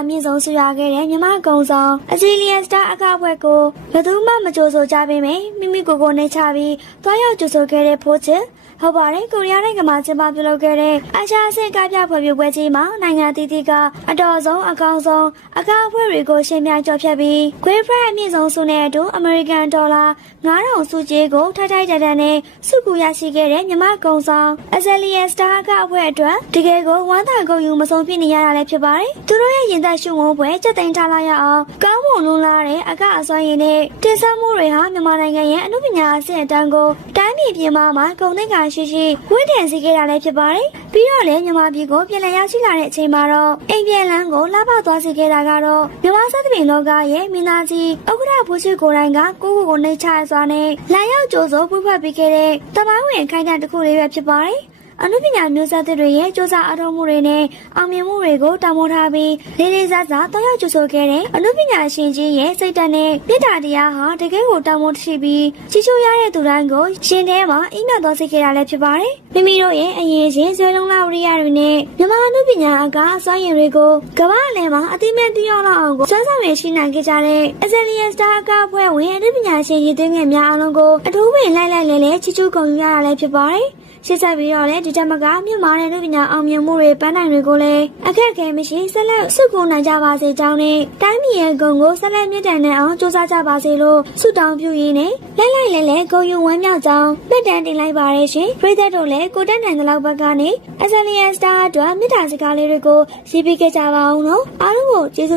အမြင့်ဆုံးဆုရခဲ့တဲ့မြန်မာကုံဆောင်အစီလီယန်စတာအကအဖွဲ့ကိုဘယ်သူမှမကြိုဆိုကြပေမယ့်မိမိကိုယ်ကိုနှိမ်ချပြီးတွားရောက်ကြိုဆိုခဲ့တဲ့ဖိုးချစ်ဟုတ်ပါတယ်ကိုရီးယားနိုင်ငံမှာကျင်းပပြုလုပ်ခဲ့တဲ့အာရှအဆင့်ကပြဖွဲ့ပြပွဲကြီးမှာနိုင်ငံအသီးသီးကအတော်ဆုံးအကောင်းဆုံးအကအဖွဲ့တွေကိုရှင်းပြကြော်ဖြတ်ပြီး Great Prize အမြင့်ဆုံးဆုနဲ့အတူအမေရိကန်ဒေါ်လာ9000ဆုကြေးကိုထိုက်ထိုက်တန်တန်နဲ့ဆုကူရရှိခဲ့တဲ့မြန်မာကုံဆောင်အဇယ်လီယန်စတာကအဖွဲ့အတွက်တကယ်ကိုဝမ်းသာကုန်ယူမဆုံးဖြစ်နေရတာလည်းဖြစ်ပါတယ်သူတို့ရဲ့ရင်သက်ရှုံဝန်းပွဲစက်သိမ်းထားလိုက်ရအောင်ကောင်းမွန်လွန်းလာတဲ့အကအစွမ်းရည်နဲ့တင်ဆက်မှုတွေဟာမြန်မာနိုင်ငံရဲ့အမှုပညာအဆင့်အတန်းကိုတိုင်းပြည်ပြည်မှာဂုဏ်သိက္ခာရှိဝင့်ထင်စေခဲ့တာလည်းဖြစ်ပါတယ်ပြီးတော့လည်းမြန်မာပြည်ကိုပြန်လည်ရောက်ရှိလာတဲ့အချိန်မှာတော့အိမ်ပြန်လန်းကိုလှပသွားစေခဲ့တာကတော့မြန်မာစသဖြင့်လောကရဲ့မင်းသားကြီးဥက္ကဋ္ဌဘူးရှိကိုယ်တိုင်ကကိုယ့်ကိုနှိမ်ချစွာနဲ့လာရောက်ကြိုးစိုးပူဖတ်ပေးခဲ့တဲ့တမိုင်းဝင်ခိုင်တဲ့တစ်ခုလေးပဲဖြစ်ပါတယ်အနုပညာမျိုးဆက်တွေရဲ့စူးစမ်းအားထုတ်မှုတွေနဲ့အောင်မြင်မှုတွေကိုတမိုးထားပြီးလေးလေးစားစားတောက်ရောက်ကြိုဆိုခဲ့တဲ့အနုပညာရှင်ကြီးရဲ့စိတ်ဓာတ်နဲ့မေတ္တာတရားဟာတကယ်ကိုတမိုးရှိပြီးချီးကျူးရတဲ့သူတိုင်းကိုရှင်ထဲမှာအိမ်မက်တော်စေခဲ့တာလည်းဖြစ်ပါတယ်မိမိတို့ရဲ့အရင်ချင်းဇွဲလုံးလာဝရိယတွေနဲ့မြန်မာအနုပညာအကအစွမ်းရည်တွေကိုကမ္ဘာအလယ်မှာအသိမဲ့တရားလောက်အောင်ကိုစွမ်းဆောင်ရရှိနိုင်ခဲ့ကြတဲ့အဇယ်လီယန်စတာကအဖွဲ့ဝင်အနုပညာရှင်ရည်သွင်းငယ်များအားလုံးကိုအထူးပင်လိုက်လဲချီးကျူးဂုဏ်ယူရတာလည်းဖြစ်ပါတယ်ရှင်းဆက်ပြီးတော့လည်းဒီတက်မကမြင့်မားတဲ့လူပညာအောင်မြင်မှုတွေပန်းနိုင်တွေကိုလည်းအခက်အခဲမရှိဆက်လက်ဆုကူနိုင်ကြပါစေကြောင်းနဲ့တိုင်းပြည်ရဲ့ဂုဏ်ကိုဆက်လက်မြင့်တင်နိုင်အောင်ကြိုးစားကြပါစေလို့ဆုတောင်းပြုရင်းနဲ့လိုက်လဲဂုဏ်ယူဝမ်းမြောက်ကြောင်းမှတ်တမ်းတင်လိုက်ပါရရှင်ပရိသတ်တို့လည်းကိုတက်နိုင်တဲ့လောက်ဘက်ကနေအဇယ်လီယန်စတာအတွက်မြစ်တာစကားလေးတွေကိုရေးပေးခဲ့ကြပါအောင်နော်အားလုံးကိုကျေးဇူး